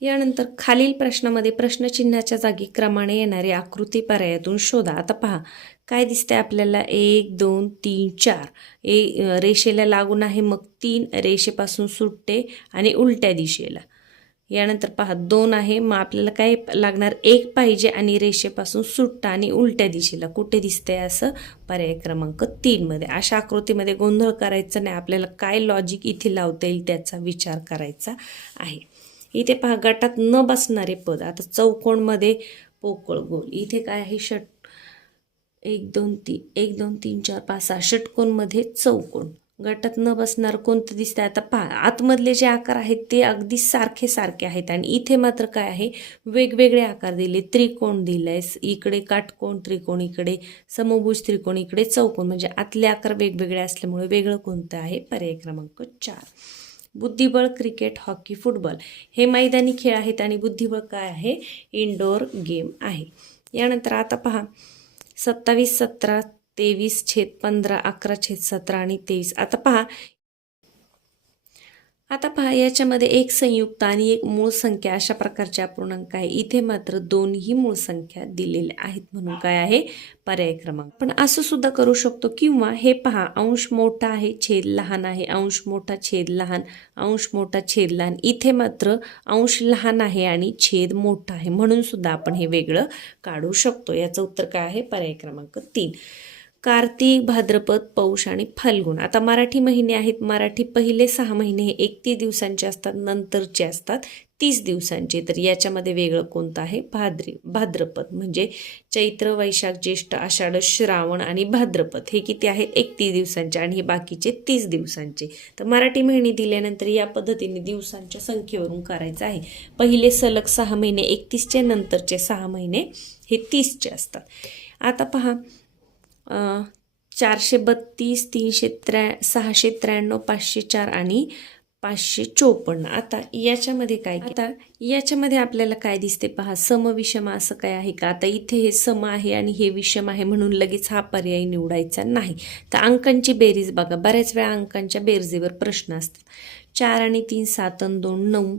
यानंतर खालील प्रश्नामध्ये प्रश्नचिन्हाच्या जागी क्रमाने येणारी आकृती पर्यायातून शोधा. आता पहा काय दिसते आपल्याला, 1 2 3 4 रेषेला लागून आहे, मग 3 रेषेपासून सुटते आणि उलट्या दिशेला. यानंतर पहा 2 आहे, मग आपल्याला काय लागणार, 1 पाहिजे आणि रेषेपासून सुटतं आणि उलट्या दिशेला. कुठे दिसते असं, पर्याय क्रमांक 3 मध्ये. अशा आकृतीमध्ये गोंधळ करायचा नाही, आपल्याला काय लॉजिक इथे लावता येईल त्याचा विचार करायचा आहे. इथे पहा गटात न बसणारे पद. आता चौकोनमध्ये पोकळ गोल, इथे काय आहे, 1 2 3 4 5 6 षटकोनमध्ये चौकोन. गटात न बसणार कोणतं दिसतंय, आता पहा आतमधले जे आकार आहेत ते अगदी सारखे सारखे आहेत आणि इथे मात्र काय आहे, वेगवेगळे आकार दिले. त्रिकोण दिलाय, इकडे काटकोण त्रिकोण, इकडे समभुज त्रिकोण, इकडे चौकोन, म्हणजे आतले आकार वेगवेगळे असल्यामुळे वेगळं कोणतं आहे, पर्याय क्रमांक 4. बुद्धिबळ, क्रिकेट, हॉकी, फुटबॉल हे मैदानी खेळ आहेत आणि बुद्धिबळ काय आहे, इंडोर गेम आहे. यानंतर आता पहा 27 17 23/15 11/17 आणि 23. आता पहा याच्यामध्ये एक संयुक्त आणि एक मूळ संख्या अशा प्रकारचे अपूर्णांक आहे. इथे मात्र दोन्ही मूळ संख्या दिलेल्या आहेत म्हणून काय आहे, पर्याय क्रमांक. पण असं सुद्धा करू शकतो, किंवा हे पहा अंश मोठा आहे छेद लहान आहे, अंश मोठा छेद लहान, अंश मोठा छेद लहान. इथे मात्र अंश लहान आहे आणि छेद मोठा आहे म्हणून सुद्धा आपण हे वेगळं काढू शकतो. याचं उत्तर काय आहे, पर्याय क्रमांक 3. कार्तिक, भाद्रपद, पौष आणि फाल्गुन. आता मराठी महिने आहेत. मराठी पहिले 6 महिने हे 31 दिवसांचे असतात, नंतरचे असतात 30 दिवसांचे. तर याच्यामध्ये वेगळं कोणतं आहे, भाद्रपद. म्हणजे चैत्र, वैशाख, ज्येष्ठ, आषाढ, श्रावण आणि भाद्रपद हे किती आहेत, 31 दिवसांचे आणि हे बाकीचे 30 दिवसांचे. तर मराठी महिने दिल्यानंतर या पद्धतीने दिवसांच्या संख्येवरून करायचं आहे. पहिले सलग 6 महिने 31चे, नंतरचे 6 महिने हे 30चे असतात. आता पहा 432 693 504 आणि 554. आता याच्यामध्ये आपल्याला काय दिसते पहा, सम विषम असं काय आहे का. आता इथे हे सम आहे आणि हे विषम आहे म्हणून लगेच हा पर्याय निवडायचा नाही. तर अंकांची बेरीज बघा, बऱ्याच वेळा अंकांच्या बेरजेवर प्रश्न असतात. 4 आणि 3 7 आणि 2 9,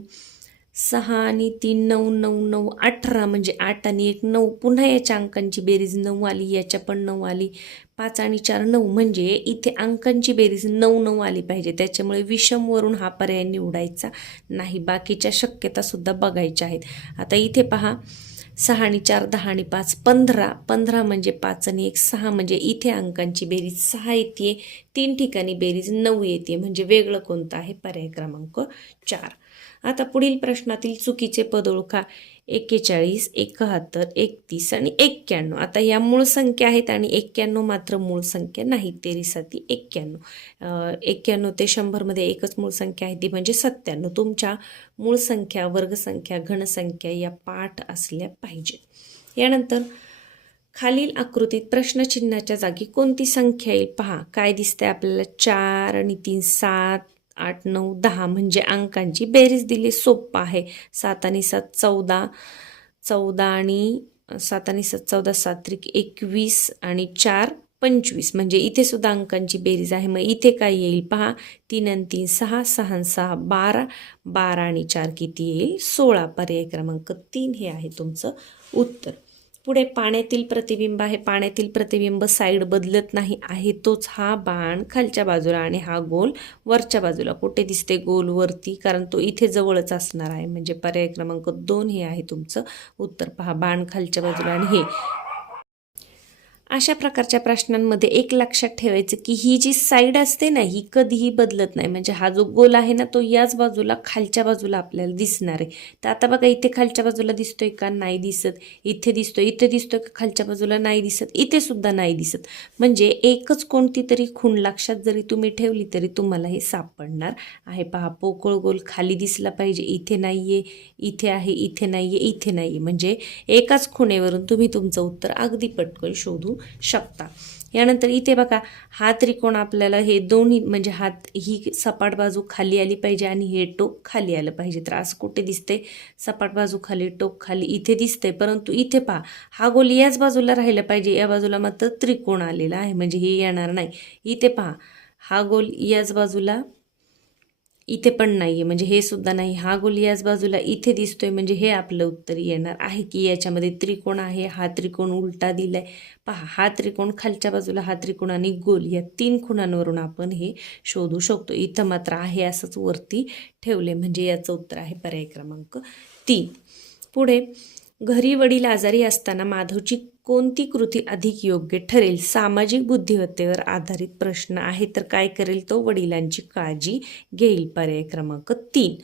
6 आणि 3 9 9 9 18, म्हणजे 8 आणि 1 9. पुन्हा याच्या अंकांची बेरीज 9 आली, याच्या पण 9 आली. 5 आणि 4 9, म्हणजे इथे अंकांची बेरीज 9 9 आली पाहिजे. त्याच्यामुळे विषमवरून हा पर्याय निवडायचा नाही, बाकीच्या शक्यता सुद्धा बघायच्या आहेत. आता इथे पहा 6 आणि 4 10 आणि 5 15, 15 म्हणजे 5 आणि 1 6, म्हणजे इथे अंकांची बेरीज 6 येते, 3 ठिकाणी बेरीज 9 येते, म्हणजे वेगळं कोणतं आहे, पर्याय क्रमांक 4. आता पुढील प्रश्नातील चुकीचे पद ओळखा. 41 71 31 आणि 91. आता या मूळ संख्या आहेत आणि 91 मात्र मूळ संख्या नाही. 23 91. 91 ते 100 मध्ये एकच मूळ संख्या आहे, ती म्हणजे 97. तुमच्या मूळ संख्या, वर्गसंख्या, घनसंख्या या पाठ असल्या पाहिजेत. यानंतर खालील आकृतीत प्रश्नचिन्हाच्या जागी कोणती संख्या येईल पहा. काय दिसतंय आपल्याला, 4 आणि 3 7 8 9 10, म्हणजे अंकांची बेरीज दिली, सोप्पा आहे. 7 आणि 7 14, 14 आणि 7 आणि 7 14, 7 त्रिक 21 आणि 4 25, म्हणजे इथे सुद्धा अंकांची बेरीज आहे. मग इथे काय येईल पहा, 3 आणि 3 6, 6 आणि 6 12, 12 आणि 4 किती येईल, 16. पर्याय क्रमांक 3 हे आहे तुमचं उत्तर. पुढे पाण्यातील प्रतिबिंब आहे. पाण्यातील प्रतिबिंब साईड बदलत नाही आहे, तोच हा बाण खालच्या बाजूला आणि हा गोल वरच्या बाजूला. कुठे दिसते, गोल वरती, कारण तो इथे जवळच असणार आहे, म्हणजे पर्याय क्रमांक 2 हे आहे तुमचं उत्तर. पहा बाण खालच्या बाजूला आणि हे. अशा प्रकारच्या प्रश्नांमध्ये एक लक्षात ठेवायचं की ही जी साईड असते ना, ही कधीही बदलत नाही. म्हणजे हा जो गोल आहे ना, तो याच बाजूला खालच्या बाजूला आपल्याला दिसणार आहे. तर आता बघा, इथे खालच्या बाजूला दिसतोय का, नाही दिसत. इथे दिसतोय का खालच्या बाजूला, नाही दिसत. इथे सुद्धा नाही दिसत. म्हणजे एकच कोणती तरी खूण लक्षात जरी तुम्ही ठेवली तरी तुम्हाला हे सापडणार आहे. पहा पोकळ गोल खाली दिसला पाहिजे, इथे नाहीये, इथे आहे, इथे नाहीये, इथे नाहीये. म्हणजे एकाच खुणेवरून तुम्ही तुमचं उत्तर अगदी पटकन शोधू शकता. यानंतर इथे बघा, हा त्रिकोण आपल्याला हे दोन्ही, म्हणजे हात ही सपाट बाजू खाली आली पाहिजे आणि हे टोक खाली आलं पाहिजे. तर असं कुठे दिसते, सपाट बाजू खाली, टोक खाली, इथे दिसते. परंतु इथे पहा, हा गोल याच बाजूला राहिला पाहिजे, या बाजूला मात्र त्रिकोण आलेला आहे, म्हणजे हे येणार नाही. इथे पहा, हा गोल याच बाजूला इथे पण नाहीये, म्हणजे हे सुद्धा नाही. हा गोल याच बाजूला इथे दिसतोय, म्हणजे हे आपलं उत्तर येणार आहे की याच्यामध्ये त्रिकोण आहे. हा त्रिकोण उलटा दिलाय. पहा, हा त्रिकोण खालच्या बाजूला, हा त्रिकोण आणि गोल या 3 खुणांवरून आपण हे शोधू शकतो. इथं मात्र आहे असंच वरती ठेवले, म्हणजे याचं उत्तर आहे पर्याय क्रमांक 3. पुढे, घरी वडील आजारी असताना माधवची कोणती कृती अधिक योग्य ठरेल? सामाजिक बुद्धिमत्तेवर आधारित प्रश्न आहे. तर काय करेल तो? वडिलांची काळजी घेईल. पर्याय क्रमांक 3.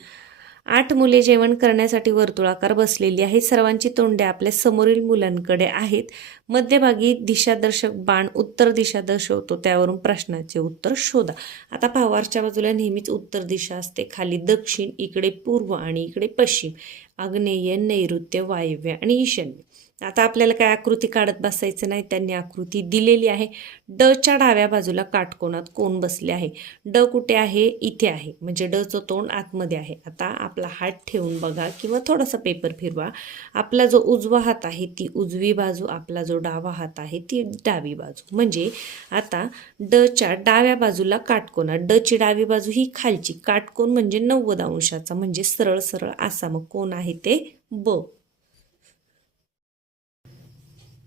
8 मुले जेवण करण्यासाठी वर्तुळाकार बसलेली आहेत. सर्वांची तोंडे आपल्या समोरील मुलांकडे आहेत. मध्यभागी दिशादर्शक बाण उत्तर दिशा दर्शवतो. त्यावरून प्रश्नाचे उत्तर शोधा. आता पहा, वरच्या बाजूला नेहमीच उत्तर दिशा असते, खाली दक्षिण, इकडे पूर्व आणि इकडे पश्चिम, आग्नेय, नैऋत्य, वायव्य आणि ईशान्य. आता आपल्याला काय आकृती काढत बसायचं नाही, त्यांनी आकृती दिलेली आहे. ड च्या डाव्या बाजूला काटकोनात कोण बसले आहे? ड कुठे आहे? इथे आहे, म्हणजे डचं तोंड आतमध्ये आहे. आता आपला हात ठेवून बघा किंवा थोडासा पेपर फिरवा. आपला जो उजवा हात आहे ती उजवी बाजू, आपला जो डावा हात आहे ती डावी बाजू. म्हणजे आता ड च्या डाव्या बाजूला काटकोनात, ड ची डावी बाजू ही खालची, काटकोन म्हणजे 90 अंशाचा, म्हणजे सरळ सरळ असा. मग कोण आहे ते? ब.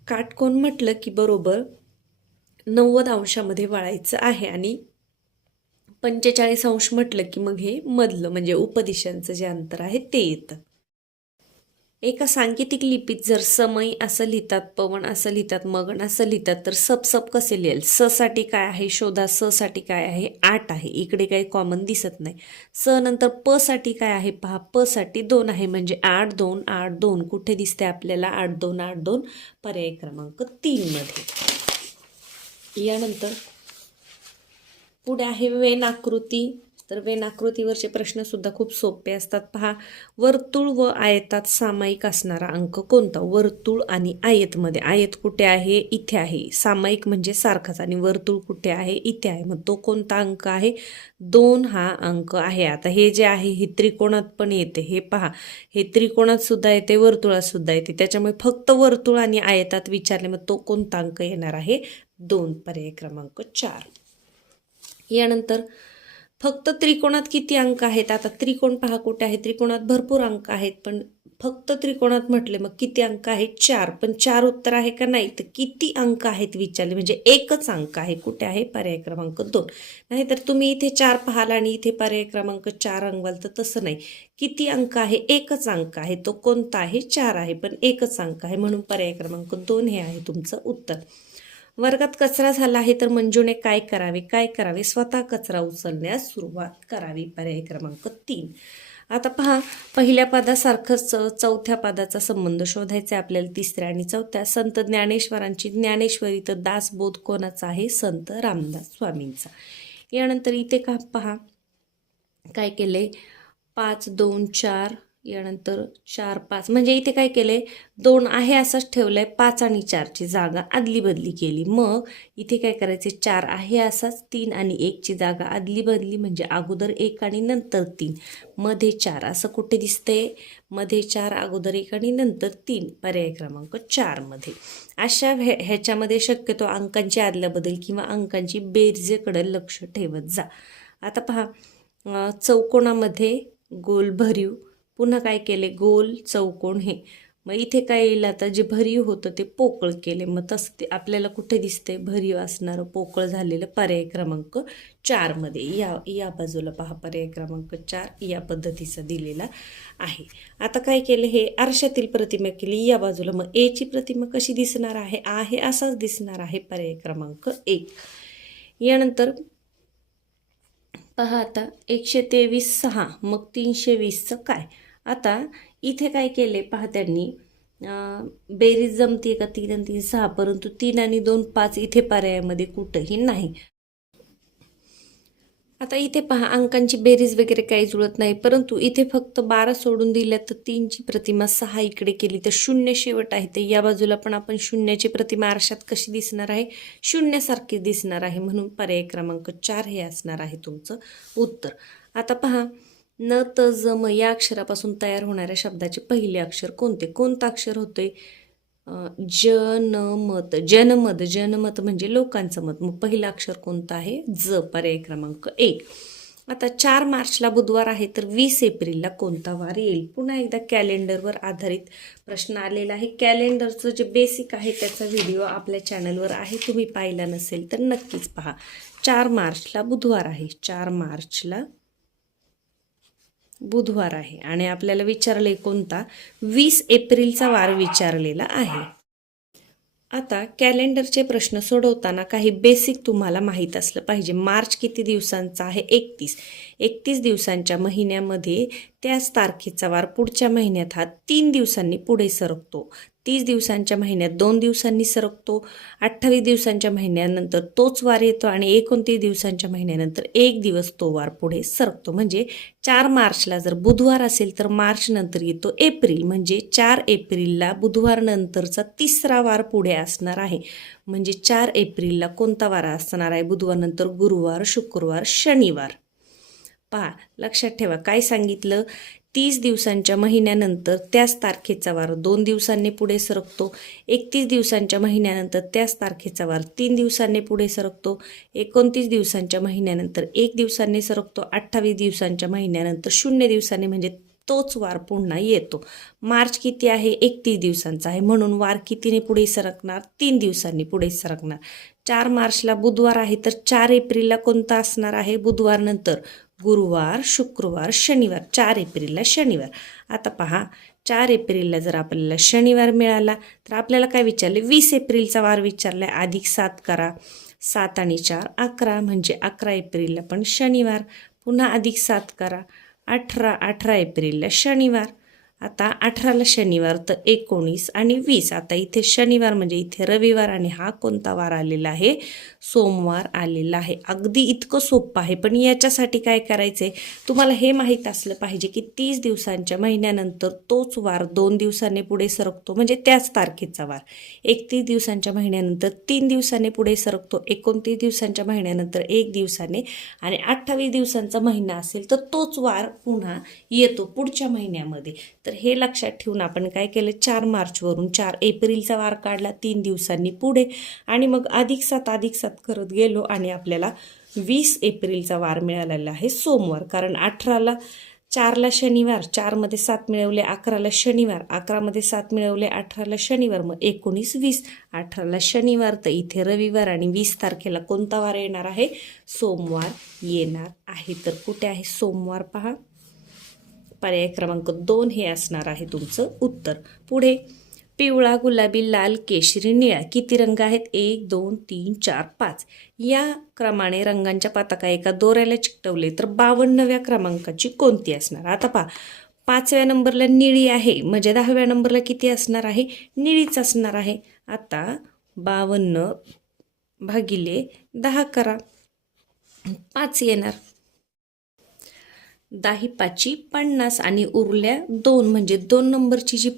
काटकोन म्हटलं की बरोबर 90 अंशामध्ये वळायचं आहे, आणि 45 अंश म्हटलं की मग हे मधलं म्हणजे उपदिशांचं जे अंतर आहे ते येतं. एका सांकेतिक लिपीत जर समय असं लिहितात, पवन असं लिहितात, मगन असं लिहितात, तर सप सप कसे लिहाल? स साठी काय आहे शोधा. स साठी काय आहे? 8 आहे. इकडे काही कॉमन दिसत नाही. स नंतर प साठी काय आहे? पहा, प साठी 2 आहे, म्हणजे 8 2 8 2. कुठे दिसते आपल्याला? 8 2 8 2, पर्याय क्रमांक 3 मध्ये. यानंतर पुढे आहे वेन आकृती. तर वेन आकृतीवरचे प्रश्न सुद्धा खूप सोपे असतात. पहा, वर्तुळ व आयतात सामायिक असणारा अंक कोणता? वर्तुळ आणि आयतमध्ये, आयत कुठे आहे? इथे आहे. सामायिक म्हणजे सारखाच, आणि वर्तुळ कुठे आहे? इथे आहे. मग तो कोणता अंक आहे? 2 हा अंक आहे. आता हे जे आहे हे त्रिकोणात पण येते. हे पहा, हे त्रिकोणात सुद्धा येते, वर्तुळात सुद्धा येते. त्याच्यामुळे फक्त वर्तुळ आणि आयतात विचारले, मग तो कोणता अंक येणार आहे? 2, पर्याय क्रमांक 4. यानंतर फक्त त्रिकोणात किती अंक आहेत? आता त्रिकोण पहा कुठे आहे? त्रिकोणात भरपूर अंक आहेत, पण फक्त त्रिकोणात म्हटले मग किती अंक आहेत? 4. पण 4 उत्तर आहे का? नाही. तर किती अंक आहेत विचारले, म्हणजे एकच अंक आहे. कुठे आहे? पर्याय क्रमांक 2. नाहीतर तुम्ही इथे 4 पाहाल आणि इथे पर्याय क्रमांक 4 अंकवाल, तर तसं नाही. किती अंक आहे? एकच अंक आहे. तो कोणता आहे? 4 आहे, पण एकच अंक आहे, म्हणून पर्याय क्रमांक 2 हे आहे तुमचं उत्तर. वर्गात कचरा झाला आहे तर मंजूने काय करावे? काय करावे? स्वतः कचरा उचलण्यास सुरुवात करावी. पर्याय क्रमांक 3. आता पहा, पहिल्या पदासारखंच चौथ्या पदाचा संबंध शोधायचा आहे आपल्याला. तिसऱ्या आणि चौथ्या. संत ज्ञानेश्वरांची ज्ञानेश्वरी तर दासबोध कोणाचा आहे? संत रामदास स्वामींचा. यानंतर इथे का पहा काय केले? 5 2 4, यानंतर 4 5, म्हणजे इथे काय केले? 2 आहे असंच ठेवलंय, 5 आणि 4 ची जागा आदली बदली केली. मग इथे काय करायचे? 4 आहे असाच, 3 आणि 1 ची जागा आदली बदली, म्हणजे अगोदर 1 आणि नंतर 3, मध्ये 4. असं कुठे दिसते? मध्ये 4, अगोदर 1 आणि नंतर 3, पर्याय क्रमांक 4 मध्ये. अशा ह्याच्यामध्ये शक्यतो अंकांची आदल्याबदल किंवा अंकांची बेरजेकडे लक्ष ठेवत जा. आता पहा, चौकोनामध्ये गोल भरीव, पुन्हा काय केले? गोल चौकोन हे. मग इथे काय येईल? आता जे भरीव होतं ते पोकळ केले. मग तसं ते आपल्याला कुठे दिसते? भरीव असणारं पोकळ झालेलं, पर्याय क्रमांक 4 मध्ये. या बाजूला पहा, पर्याय क्रमांक 4 या पद्धतीचा दिलेला आहे. आता काय केलं? हे आरशातील प्रतिमा केली या बाजूला. मग ए ची प्रतिमा कशी दिसणार आहे? आहे असाच दिसणार आहे, पर्याय क्रमांक 1. यानंतर पहा, आता 123 6, मग 320चं काय? आता इथे काय केले पहा, त्यांनी बेरीज जमते का? 3 आणि 3 6, परंतु 3 आणि 2 5 इथे पर्यायामध्ये कुठंही नाही. आता इथे पहा, अंकांची बेरीज वगैरे काही जुळत नाही, परंतु इथे फक्त 12 सोडून दिल्या तर 3 ची प्रतिमा 6 इकडे केली तर 0 शेवट आहे. तर या बाजूला पण आपण 0ची प्रतिमा आरशात कशी दिसणार आहे? 0 सारखी दिसणार आहे, म्हणून पर्याय क्रमांक 4 हे असणार आहे तुमचं उत्तर. आता पहा, न त ज म या अक्षरापासून तयार होणाऱ्या शब्दाचे पहिले अक्षर कोणते? कोणतं अक्षर होते? जनमत. जनमत, जनमत म्हणजे लोकांचं मत. मग पहिलं अक्षर कोणतं आहे? ज, पर्याय क्रमांक 1. आता 4 मार्चला बुधवार आहे तर 20 एप्रिलला कोणता वार येईल? पुन्हा एकदा कॅलेंडरवर आधारित प्रश्न आलेला आहे. कॅलेंडरचं जे बेसिक आहे त्याचा व्हिडिओ आपल्या चॅनलवर आहे, तुम्ही पाहिला नसेल तर नक्कीच पहा. 4 मार्चला बुधवार आहे, 4 मार्चला बुधवार आहे आणि आपल्याला विचारले कोणता? 20 एप्रिलचा वार विचारलेला आहे. आता कॅलेंडरचे प्रश्न सोडवताना काही बेसिक तुम्हाला माहीत असलं पाहिजे. मार्च किती दिवसांचा आहे? 31. 31 दिवसांच्या महिन्यामध्ये त्याच तारखेचा वार पुढच्या महिन्यात हा 3 दिवसांनी पुढे सरकतो. 30 दिवसांच्या महिन्यात 2 दिवसांनी सरकतो. 28 दिवसांच्या महिन्यानंतर तोच वार येतो आणि 29 दिवसांच्या महिन्यानंतर 1 दिवस तो वार पुढे सरकतो. म्हणजे 4 मार्चला जर बुधवार असेल तर मार्च नंतर येतो एप्रिल, म्हणजे 4 एप्रिलला बुधवार नंतरचा तिसरा वार पुढे असणार आहे. म्हणजे 4 एप्रिलला कोणता वार असणार आहे? बुधवार नंतर गुरुवार, शुक्रवार, शनिवार. पहा, लक्षात ठेवा काय सांगितलं. 30 दिवसांच्या महिन्यानंतर त्याच तारखेचा वार 2 दिवसांनी पुढे सरकतो. 31 दिवसांच्या महिन्यानंतर त्याच तारखेचा वार 3 दिवसांनी पुढे सरकतो. 29 दिवसांच्या महिन्यानंतर 1 दिवसांनी सरकतो. 28 दिवसांच्या महिन्यानंतर 0 दिवसांनी, म्हणजे तोच वार पुन्हा येतो. मार्च किती आहे? 31 दिवसांचा आहे, म्हणून वार कितीने पुढे सरकणार? 3 दिवसांनी पुढे सरकणार. 4 मार्चला बुधवार आहे तर 4 एप्रिलला कोणता असणार आहे? बुधवार नंतर गुरुवार, शुक्रवार, शनिवार. 4 एप्रिलला शनिवार. आता पहा, 4 एप्रिलला जर आपल्याला शनिवार मिळाला तर आपल्याला काय विचारले? 20 एप्रिलचा वार विचारलाय. अधिक 7 करा. 7 आणि 4 11, म्हणजे 11 एप्रिलला पण शनिवार. पुन्हा अधिक 7 करा. 18 एप्रिलला शनिवार. आता 18ला शनिवार तर 19 आणि 20. आता इथे शनिवार म्हणजे इथे रविवार आणि हा कोणता वार आलेला आहे? सोमवार आलेला आहे. अगदी इतकं सोपं आहे, पण याच्यासाठी काय करायचं आहे? तुम्हाला हे माहीत असलं पाहिजे की 30 दिवसांच्या महिन्यानंतर तोच वार 2 दिवसांनी पुढे सरकतो, म्हणजे त्याच तारखेचा वार. 31 दिवसांच्या महिन्यानंतर 3 दिवसांनी पुढे सरकतो. 29 दिवसांच्या महिन्यानंतर 1 दिवसाने आणि 28 दिवसांचा महिना असेल तर तोच वार पुन्हा येतो पुढच्या महिन्यामध्ये. तर हे लक्षात ठेवून आपण काय केलं? 4 मार्चवरून 4 एप्रिलचा वार काढला 3 दिवसांनी पुढे आणि मग अधिक 7 करत गेलो आणि आपल्याला 20 एप्रिलचा वार मिळालेला आहे सोमवार. कारण 18ला 4ला शनिवार, 4मध्ये 7 मिळवले 11ला शनिवार, 11मध्ये 7 मिळवले 18ला शनिवार, मग 19 20. 18ला शनिवार तर इथे रविवार आणि 20 तारखेला कोणता वार येणार आहे? सोमवार येणार आहे. तर कुठे आहे सोमवार? पहा, पर्याय क्रमांक 2 हे असणार आहे तुमचं उत्तर. पुढे पिवळा, गुलाबी, लाल, केशरी, निळा किती रंग आहेत? 1 2 3 4 5. या क्रमाने रंगांच्या पताका एका दोऱ्याला चिकटवले तर 52व्या क्रमांकाची कोणती असणार? आता पहा, 5व्या नंबरला निळी आहे, म्हणजे 10व्या नंबरला किती असणार आहे? निळीच असणार आहे. आता 52 भागिले 10 करा, 5 येणार. 10 5 50 आणि उरल्या 2, म्हणजे 2 नंबरची जी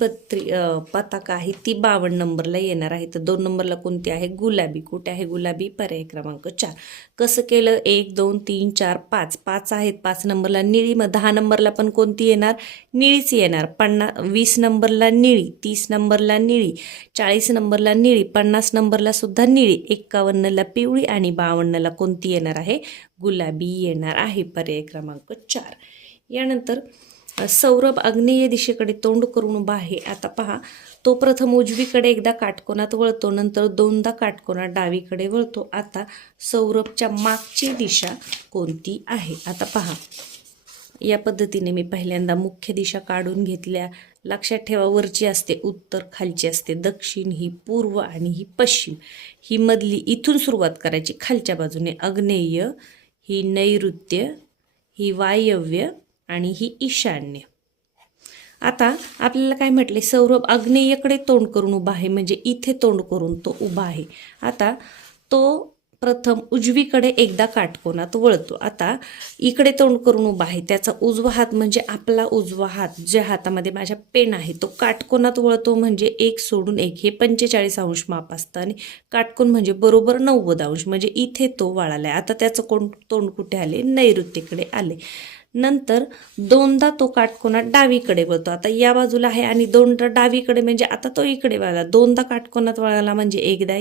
पताका आहे ती 52 नंबरला येणार आहे. तर 2 नंबरला कोणती आहे? गुलाबी. कुठे आहे गुलाबी? पर्याय क्रमांक 4. कसं केलं? 1 2 3 4 5. 5 आहेत. 5 नंबरला निळी, मग 10 नंबरला पण कोणती येणार? निळीच येणार. 20 नंबरला निळी, 30 नंबरला निळी, 40 नंबरला निळी, 50 नंबरला सुद्धा निळी, 51ला पिवळी आणि 52ला कोणती येणार आहे? गुलाबी येणार आहे. पर्याय क्रमांक 4. यानंतर सौरभ आग्नेय दिशेकडे तोंड करून उभा आहे. आता पहा, तो प्रथम उजवीकडे एकदा काटकोनात वळतो, नंतर 2दा काटकोनात डावीकडे वळतो. आता सौरभच्या मागची दिशा कोणती आहे? आता पहा, या पद्धतीने मी पहिल्यांदा मुख्य दिशा काढून घेतल्या. लक्षात ठेवा, वरची असते उत्तर, खालची असते दक्षिण, ही पूर्व आणि ही पश्चिम. ही मधली इथून सुरुवात करायची खालच्या बाजूने. आग्नेय, ही नैऋत्य, ही वायव्य आणि ही ईशान्य. आता आपल्याला काय म्हटले? सौरभ आग्नेयकडे तोंड करून उभा आहे, म्हणजे इथे तोंड करून तो उभा आहे. आता तो प्रथम उजवीकडे एकदा काटकोनात वळतो. आता इकडे तोंड करून उभा आहे, त्याचा उजवा हात म्हणजे आपला उजवा हात, ज्या हातामध्ये माझ्या पेन आहे तो काटकोनात वळतो, म्हणजे 1 सोडून 1 हे 45 अंश माप असतं आणि काटकोन म्हणजे बरोबर 90 अंश, म्हणजे इथे तो वळाला आहे. आता त्याचं तोंड कुठे आले? नैऋत्येकडे आले. नंतर दोनदा तो काटकोना डावीकडे वळतो. आता या बाजूला आहे आणि दोनदा डावीकडे म्हणजे आता तो इकडे वळाला. दोनदा काटकोनात वळाला म्हणजे एकदा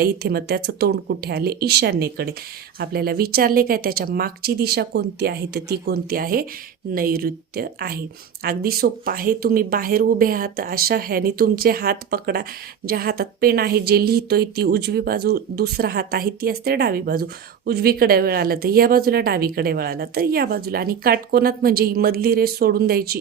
इथे, मग त्याचं तोंड कुठे आले? ईशान्येकडे. आपल्याला विचारले काय त्याच्या मागची दिशा कोणती आहे? तर ती कोणती आहे? नैऋत्य आहे. अगदी सोपं आहे. तुम्ही बाहेर उभे आहात अशा ह्याने तुमचे हात पकडा. ज्या हातात पेन आहे जे लिहितोय ती उजवी बाजू, दुसरा हात आहे ती असते डावी बाजू. उजवीकडे वळाला तर या बाजूला, डावीकडे वळाला तर या बाजूला. आणि काटकोनात म्हणजे ही मधली रेष सोडून द्यायची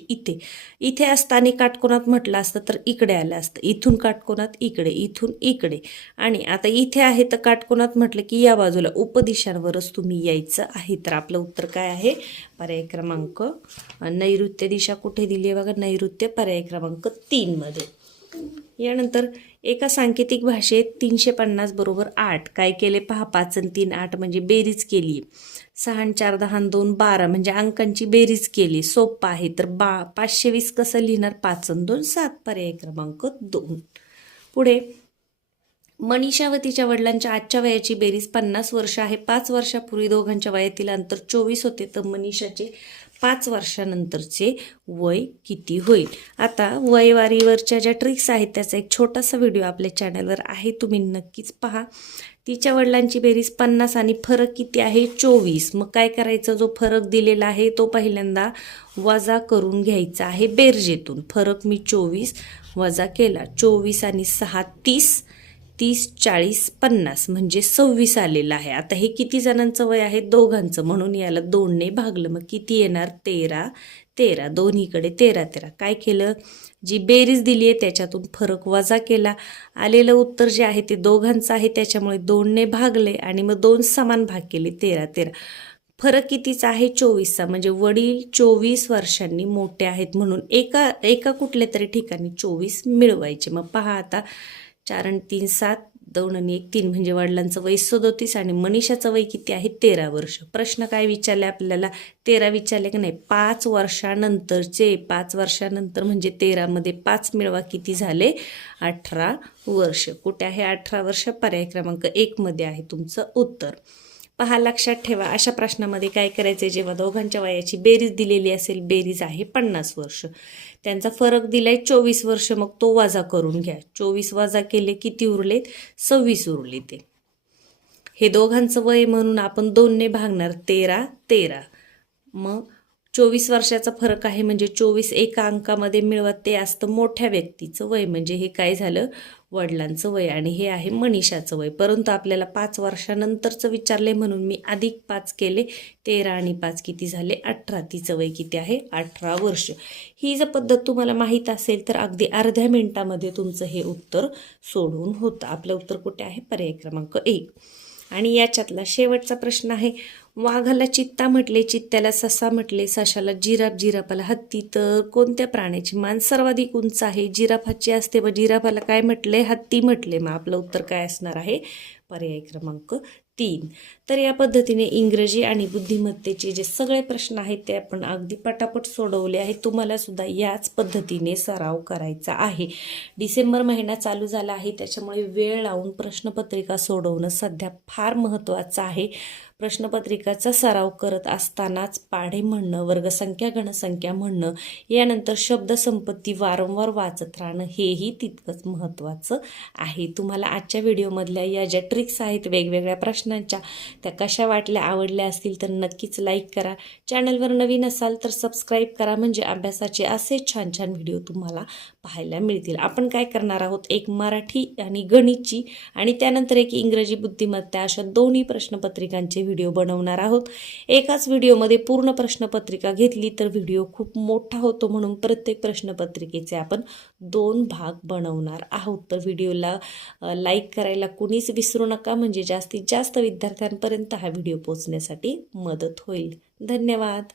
इथे असताना काटकोनात म्हटलं असतं तर इकडे आलं असतं. इथून काटकोनात इकडे, इथून इकडे. आणि आता इथे आहे तर काटकोनात म्हटलं की या बाजूला उपदिशांवरच तुम्ही यायचं आहे. तर आपलं उत्तर काय आहे? पर्याय क्रमांक नैऋत्य दिशा कुठे दिली आहे बघा? नैऋत्य, पर्याय क्रमांक 3 मध्ये. यानंतर एका सांकेतिक भाषेत 350 बरोबर 8 काय केले पहा? 5 आणि 3 8 म्हणजे बेरीज केली. 6 आणि 4 10 आणि 2 12 म्हणजे अंकांची बेरीज केली. सोपं आहे. तर 520 कसं लिहिणार? 5 आणि 2 7, पर्याय क्रमांक 2. पुढे मनीषा व तिच्या वडिलांच्या आजच्या वयाची बेरीज 50 वर्ष आहे. 5 वर्षापूर्वी दोघांच्या वयातील अंतर 24 होते. तर मनीषाचे 5 वर्षानंतरचे वय किती होईल? आता वयवारीवरच्या ज्या ट्रिक्स आहेत त्याचा एक छोटासा व्हिडिओ आपल्या चॅनलवर आहे, तुम्ही नक्कीच पहा. तिच्या वडिलांची बेरीज 50 आणि फरक किती आहे? 24. मग काय करायचं? जो फरक दिलेला आहे तो पहिल्यांदा वजा करून घ्यायचा आहे बेरजेतून. फरक मी 24 वजा केला. 24 आणि 6 30, 30 40 50 म्हणजे 26 आलेलं आहे. आता हे किती जणांचं वय आहे? दोघांचं, म्हणून याला 2 ने भागलं. मग किती येणार? 13 13. दोन्हीकडे 13 13. काय केलं? जी बेरीज दिली आहे त्याच्यातून फरक वजा केला. आलेलं उत्तर जे आहे ते दोघांचं आहे त्याच्यामुळे 2 ने भागले आणि मग 2 समान भाग केले. 13 13. फरक कितीचा आहे? 24चा. म्हणजे वडील 24 वर्षांनी मोठे आहेत म्हणून एका कुठल्या तरी ठिकाणी 24 मिळवायचे. मग पहा आता 4 आणि 3 7, 2 आणि 1 3 म्हणजे वडिलांचं वय 37 आणि मनीषाचं वय किती आहे? 13 वर्ष. प्रश्न काय विचारले आपल्याला? 13 विचारले की नाही? 5 वर्षानंतरचे. 5 वर्षानंतर म्हणजे 13 मध्ये 5 मिळवा, किती झाले? 18 वर्ष. कुठे आहे 18 वर्ष? पर्याय क्रमांक 1 मध्ये आहे तुमचं उत्तर. पहा, लक्षात ठेवा अशा प्रश्नामध्ये काय करायचं? जेव्हा दोघांच्या वयाची बेरीज दिलेली असेल, बेरीज आहे 50 वर्ष, त्यांचा फरक दिलाय 24 वर्ष, मग तो वजा करून घ्या. 24 वजा केले किती उरलेत? 26 उरले. ते हे दोघांचं वय म्हणून आपण 2 ने भागणार. 13 13. मग 24 वर्षाचा फरक आहे म्हणजे 24 एका अंकामध्ये मिळवत ते असतं मोठ्या व्यक्तीचं वय. म्हणजे हे काय झालं? वडिलांचं वय. आणि हे आहे मनीषाचं वय. परंतु आपल्याला 5 वर्षानंतरचं विचारले म्हणून मी अधिक 5 केले. 13 आणि 5 किती झाले? 18. तिचं वय किती आहे? 18 वर्ष. ही जर पद्धत तुम्हाला माहीत असेल तर अगदी अर्ध्या मिनिटामध्ये तुमचं हे उत्तर सोडवून होतं. आपलं उत्तर कुठे आहे? पर्याय क्रमांक 1. आणि याच्यातला शेवटचा प्रश्न आहे. वाघाला चित्ता म्हटले, चित्त्याला ससा म्हटले, सशाला जिराफ, जिराफाला हत्ती, तर कोणत्या प्राण्याची मान सर्वाधिक उंच आहे? जिराफाची असते. व जिराफाला काय म्हटले? हत्ती म्हटले. मग आपलं उत्तर काय असणार आहे? पर्याय क्रमांक 3. तर या पद्धतीने इंग्रजी आणि बुद्धिमत्तेचे जे सगळे प्रश्न आहेत ते आपण अगदी पटापट सोडवले आहेत. तुम्हाला सुद्धा याच पद्धतीने सराव करायचा आहे. डिसेंबर महिना चालू झाला आहे त्याच्यामुळे वेळ लावून प्रश्नपत्रिका सोडवणं सध्या फार महत्त्वाचं आहे. प्रश्नपत्रिकाचा सराव करत असतानाच पाढे म्हणणं, वर्गसंख्या, घनसंख्या म्हणणं, यानंतर शब्दसंपत्ती वारंवार वाचत राहणं हेही तितकंच महत्त्वाचं आहे. तुम्हाला आजच्या व्हिडिओमधल्या या ज्या ट्रिक्स आहेत वेगवेगळ्या प्रश्नांच्या, त्या कशा वाटल्या, आवडल्या असतील तर नक्कीच लाईक करा. चॅनलवर नवीन असाल तर सबस्क्राईब करा, म्हणजे अभ्यासाचे असे छान छान व्हिडिओ तुम्हाला पाहायला मिळतील. आपण काय करणार आहोत? एक मराठी आणि गणितची आणि त्यानंतर एक इंग्रजी बुद्धिमत्ता, अशा दोन्ही प्रश्नपत्रिकांचे व्हिडिओ बनवणार आहोत. एकाच व्हिडिओमध्ये पूर्ण प्रश्नपत्रिका घेतली तर व्हिडिओ खूप मोठा होतो, म्हणून प्रत्येक प्रश्नपत्रिकेचे आपण 2 भाग बनवणार आहोत. तर व्हिडिओला लाईक करायला कुणीच विसरू नका, म्हणजे जास्तीत जास्त विद्यार्थ्यांपर्यंत हा व्हिडिओ पोहोचण्यासाठी मदत होईल. धन्यवाद.